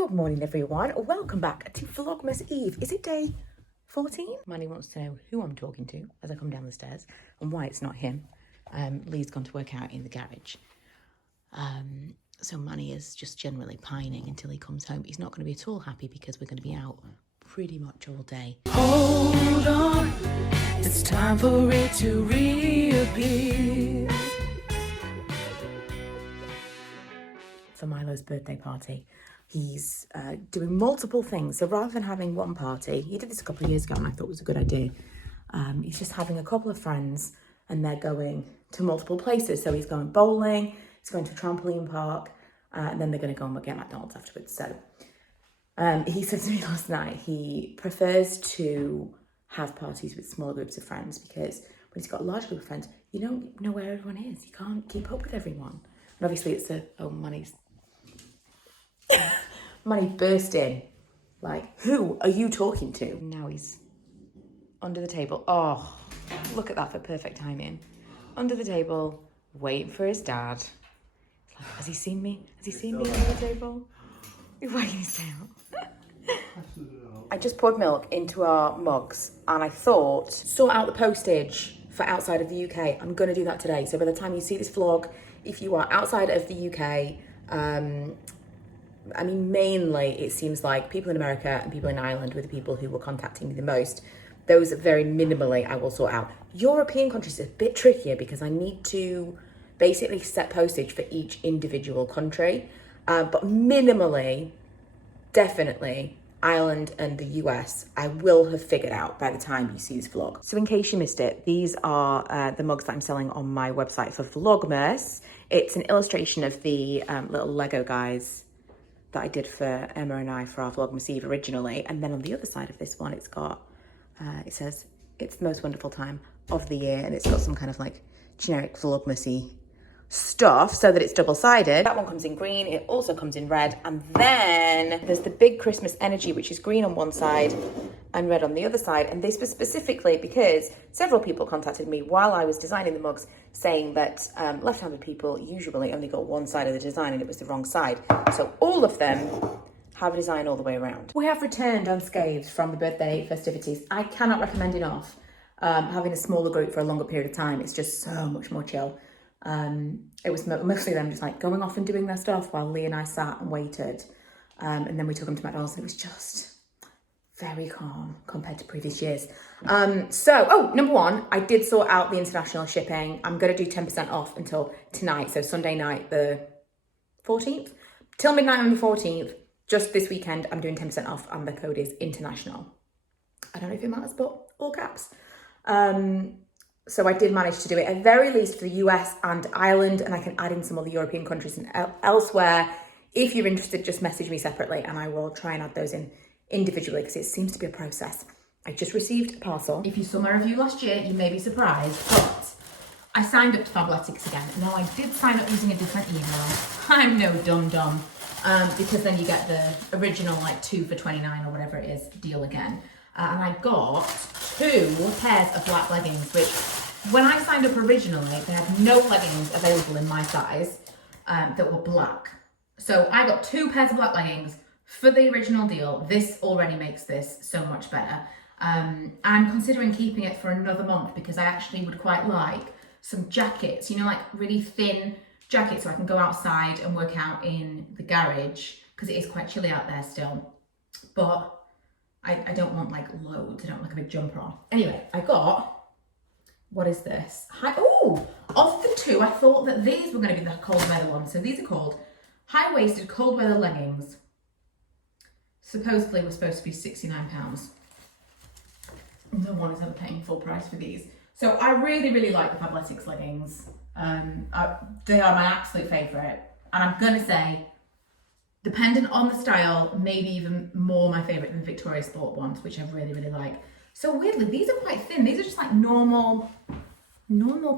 Good morning, everyone. Welcome back to Vlogmas Eve. Is it day 14? Manny wants to know who I'm talking to as I come down the stairs and why it's not him. Lee's gone to work out in the garage. So Manny is just generally pining until he comes home. He's not going to be at all happy because we're going to be out pretty much all day. Hold on, it's time for it to reappear. For Milo's birthday party. He's doing multiple things. So rather than having one party, he did this a couple of years ago and I thought it was a good idea. He's just having a couple of friends and they're going to multiple places. So he's going bowling, he's going to a trampoline park, and then they're going to go and get McDonald's afterwards. So he said to me last night, he prefers to have parties with small groups of friends because when he's got a large group of friends, you don't know where everyone is. You can't keep up with everyone. And obviously it's Manny burst in, like, who are you talking to? Now he's under the table. Oh, look at that for perfect timing. Under the table, waiting for his dad. It's like, has he seen me? Has he seen me under the table? He's wagging his tail. I just poured milk into our mugs and I thought, sort out the postage for outside of the UK. I'm going to do that today. So by the time you see this vlog, if you are outside of the UK, I mean, mainly it seems like people in America and people in Ireland were the people who were contacting me the most. Those very minimally I will sort out. European countries is a bit trickier because I need to basically set postage for each individual country. But minimally, definitely, Ireland and the US, I will have figured out by the time you see this vlog. So in case you missed it, these are the mugs that I'm selling on my website for Vlogmas. It's an illustration of the little Lego guys that I did for Emma and I for our Vlogmas Eve originally. And then on the other side of this one, it's got, it says, it's the most wonderful time of the year. And it's got some kind of like generic Vlogmas-y stuff so that it's double-sided. That one comes in green, it also comes in red. And then there's the big Christmas energy, which is green on one side and red on the other side. And this was specifically because several people contacted me while I was designing the mugs saying that left-handed people usually only got one side of the design and it was the wrong side. So all of them have a design all the way around. We have returned unscathed from the birthday festivities. I cannot recommend enough having a smaller group for a longer period of time. It's just so much more chill. It was mostly them just like going off and doing their stuff while Lee and I sat and waited. And then we took them to McDonald's. It was just very calm compared to previous years. Number one, I did sort out the international shipping. I'm going to do 10% off until tonight. So Sunday night, the 14th, till midnight on the 14th, just this weekend, I'm doing 10% off and the code is international. I don't know if it matters, but all caps. So I did manage to do it at very least for the US and Ireland, and I can add in some other European countries and elsewhere. If you're interested, just message me separately and I will try and add those in individually because it seems to be a process. I just received a parcel. If you saw my review last year, you may be surprised, but I signed up to Fabletics again. Now I did sign up using a different email. I'm no dum-dum, because then you get the original like 2 for $29 or whatever it is deal again. And I got 2 pairs of black leggings, which when I signed up originally, they had no leggings available in my size that were black. So I got 2 pairs of black leggings for the original deal. This already makes this so much better. I'm considering keeping it for another month because I actually would quite like some jackets, you know, like really thin jackets so I can go outside and work out in the garage because it is quite chilly out there still. But I don't want like loads, I don't want like a big jumper on. Anyway, I got, what is this? Of the 2, I thought that these were going to be the cold weather ones. So these are called high-waisted cold weather leggings. Supposedly we're supposed to be £69. No one is ever paying full price for these. So I really, really like the Fabletics leggings. They are my absolute favourite. And I'm going to say, dependent on the style, maybe even more my favourite than Victoria's Sport ones, which I really, really like. So weirdly, these are quite thin. These are just like normal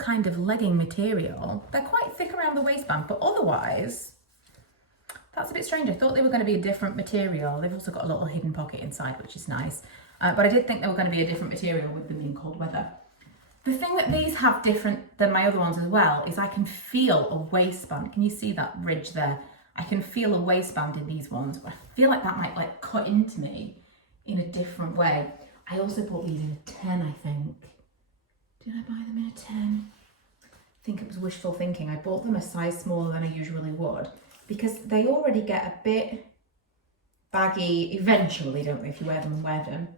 kind of legging material. They're quite thick around the waistband, but otherwise, that's a bit strange. I thought they were going to be a different material. They've also got a little hidden pocket inside, which is nice. But I did think they were going to be a different material with them being cold weather. The thing that these have different than my other ones as well is I can feel a waistband. Can you see that ridge there? I can feel a waistband in these ones, but I feel like that might like cut into me in a different way. I also bought these in a 10, I think. Did I buy them in a 10? I think it was wishful thinking. I bought them a size smaller than I usually would because they already get a bit baggy eventually, don't they, if you wear them and wear them.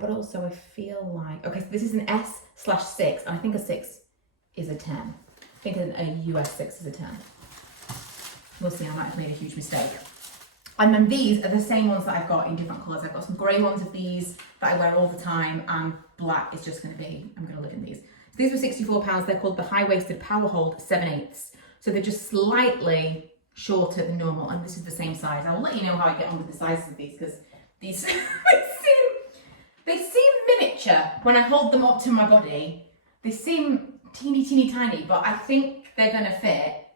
But also I feel like, okay, so this is an S/6, and I think a 6 is a 10. I think a US 6 is a 10. We'll see, I might have made a huge mistake. And then these are the same ones that I've got in different colours. I've got some grey ones of these that I wear all the time, and black is just going to be, I'm going to live in these. So these were £64. They're called the high-waisted power hold 7/8. So they're just slightly shorter than normal, and this is the same size. I will let you know how I get on with the sizes of these, because these they seem miniature when I hold them up to my body. They seem teeny tiny, but I think they're going to fit.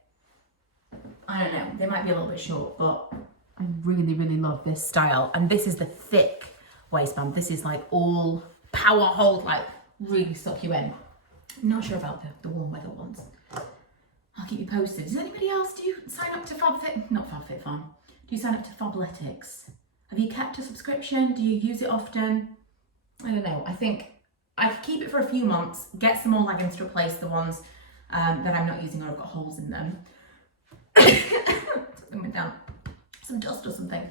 I don't know, they might be a little bit short, but I really love this style. And this is the thick waistband. This is like all power hold, like really suck you in. I'm not sure about the warm weather ones. I'll keep you posted. Does anybody else, do you sign up to FabFitFun? Do you sign up to Fabletics? Have you kept a subscription? Do you use it often? I don't know. I think I keep it for a few months, get some more leggings to replace the ones that I'm not using or I've got holes in them. Something went down. Some dust or something.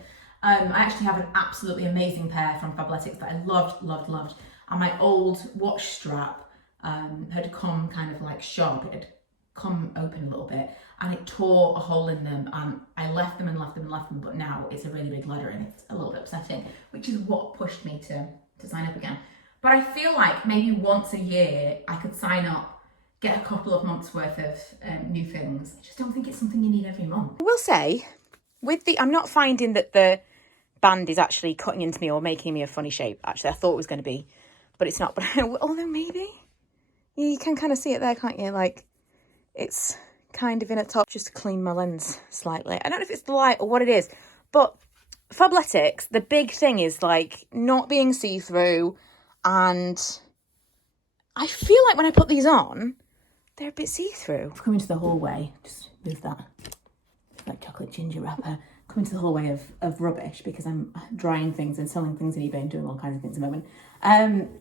I actually have an absolutely amazing pair from Fabletics that I loved. And my old watch strap had come kind of like sharp. It had come open a little bit and it tore a hole in them, and I left them, but now it's a really big letter and it's a little bit upsetting, which is what pushed me to sign up again. But I feel like maybe once a year I could sign up, get a couple of months worth of new things. I just don't think it's something you need every month. I will say, I'm not finding that the band is actually cutting into me or making me a funny shape. Actually, I thought it was going to be, but it's not. But although maybe, yeah, you can kind of see it there, can't you? Like, it's kind of in a top, just to clean my lens slightly. I don't know if it's the light or what it is, but Fabletics, the big thing is like not being see-through, and I feel like when I put these on, they're a bit see-through. Come into the hallway, just move that, like chocolate ginger wrapper. Come into the hallway of rubbish because I'm drying things and selling things on eBay and doing all kinds of things at the moment.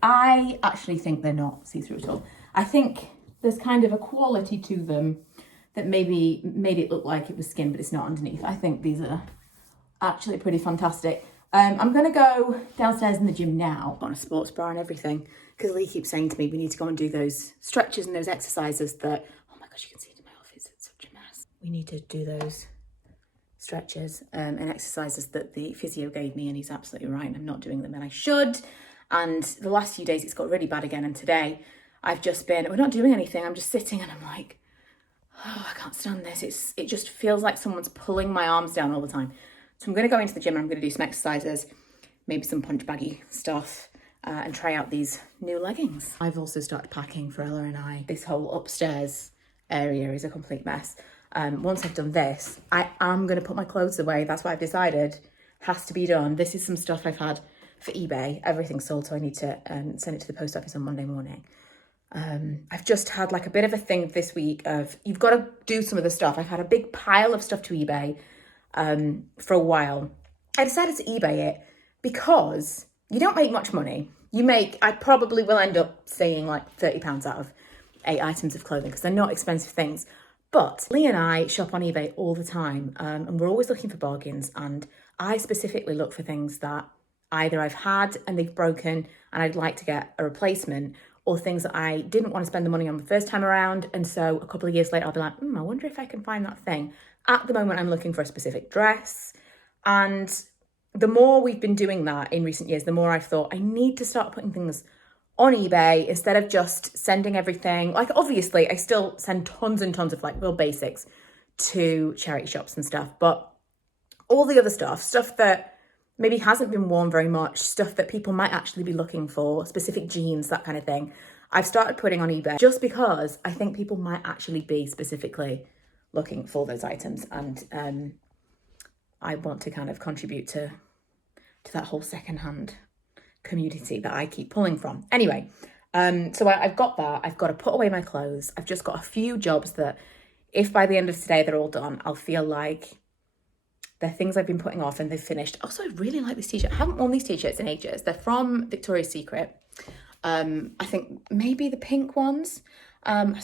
I actually think they're not see-through at all. I think there's kind of a quality to them that maybe made it look like it was skin, but it's not underneath. I think these are actually pretty fantastic. I'm going to go downstairs in the gym now. I've got a sports bra and everything, because Lee keeps saying to me, we need to go and do those stretches and those exercises that, oh my gosh, you can see it in my outfits, it's such a mess. We need to do those stretches and exercises that the physio gave me, and he's absolutely right, and I'm not doing them, and I should. And the last few days it's got really bad again, and today I've just been, we're not doing anything, I'm just sitting and I'm like, oh, I can't stand this. It just feels like someone's pulling my arms down all the time. So I'm going to go into the gym and I'm going to do some exercises, maybe some punch baggy stuff, and try out these new leggings. I've also started packing for Ella and I. This whole upstairs area is a complete mess. Once I've done this, I am going to put my clothes away. That's what I've decided has to be done. This is some stuff I've had for eBay. Everything's sold, so I need to send it to the post office on Monday morning. I've just had like a bit of a thing this week of, you've got to do some of the stuff. I've had a big pile of stuff to eBay for a while. I decided to eBay it because you don't make much money. I probably will end up saying like £30 out of 8 items of clothing because they're not expensive things. But Lee and I shop on eBay all the time, and we're always looking for bargains. And I specifically look for things that either I've had and they've broken and I'd like to get a replacement, or things that I didn't want to spend the money on the first time around. And so a couple of years later, I'll be like, I wonder if I can find that thing. At the moment, I'm looking for a specific dress. And the more we've been doing that in recent years, the more I've thought I need to start putting things on eBay instead of just sending everything. Like, obviously, I still send tons and tons of like real basics to charity shops and stuff. But all the other stuff that maybe hasn't been worn very much, stuff that people might actually be looking for, specific jeans, that kind of thing, I've started putting on eBay just because I think people might actually be specifically looking for those items. And I want to kind of contribute to that whole secondhand community that I keep pulling from. Anyway, so I've got that. I've got to put away my clothes. I've just got a few jobs that if by the end of today they're all done, I'll feel like They're things I've been putting off and they've finished. Also, I really like this t-shirt. I haven't worn these t-shirts in ages. They're from Victoria's Secret. I think maybe the pink ones. Pretend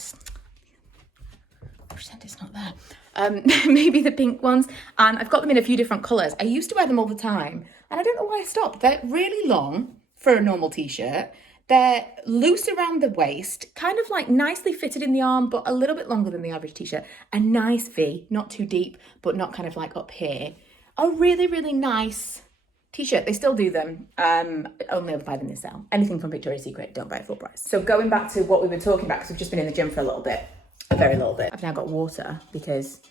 it's not there. Maybe the pink ones. And I've got them in a few different colours. I used to wear them all the time. And I don't know why I stopped. They're really long for a normal t-shirt. They're loose around the waist, kind of like nicely fitted in the arm, but a little bit longer than the average t-shirt. A nice V, not too deep, but not kind of like up here. A really, really nice t-shirt. They still do them. Only I'll buy them in sale. Anything from Victoria's Secret, don't buy it full price. So going back to what we were talking about, because we've just been in the gym for a little bit, a very little bit. I've now got water because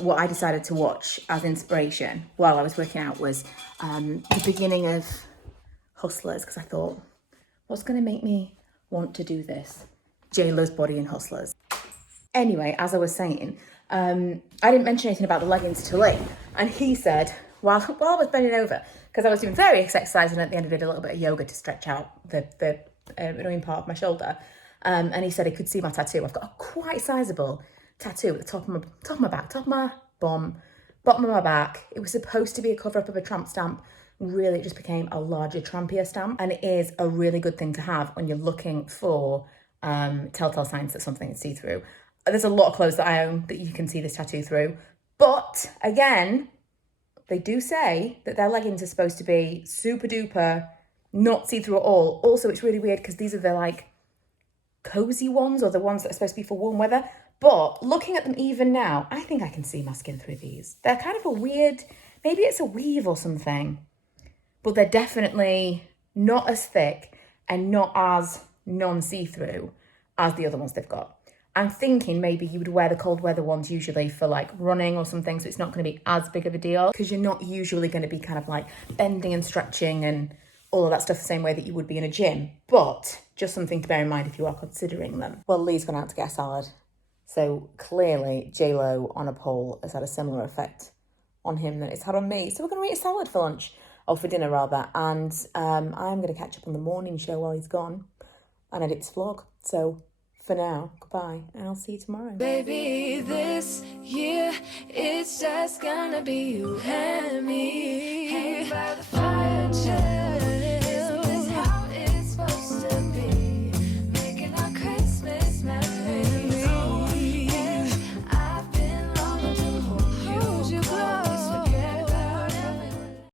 what I decided to watch as inspiration while I was working out was the beginning of Hustlers, because I thought, what's going to make me want to do this? JLo's body in Hustlers. Anyway, as I was saying, I didn't mention anything about the leggings to Lee. And he said, while I was bending over, because I was doing various exercises and at the end I did a little bit of yoga to stretch out the annoying part of my shoulder. And he said he could see my tattoo. I've got a quite sizable tattoo at the top of my back, top of my bum, bottom of my back. It was supposed to be a cover-up of a tramp stamp. Really, it just became a larger, trampier stamp. And it is a really good thing to have when you're looking for telltale signs that something is see-through. There's a lot of clothes that I own that you can see this tattoo through. But, again, they do say that their leggings are supposed to be super-duper, not see-through at all. Also, it's really weird because these are the, like, cozy ones or the ones that are supposed to be for warm weather. But looking at them even now, I think I can see my skin through these. They're kind of a weird, maybe it's a weave or something. But they're definitely not as thick and not as non-see-through as the other ones they've got. I'm thinking maybe you would wear the cold weather ones usually for like running or something, so it's not going to be as big of a deal because you're not usually going to be kind of like bending and stretching and all of that stuff the same way that you would be in a gym. But just something to bear in mind if you are considering them. Well, Lee's gone out to get a salad. So clearly JLo on a pole has had a similar effect on him that it's had on me. So we're going to eat a salad for lunch. Or for dinner rather, and I'm going to catch up on the morning show while he's gone and edit this vlog. So for now, goodbye, and I'll see you tomorrow. Baby, this year it's just gonna be you and me. Hanging by the fire, chill.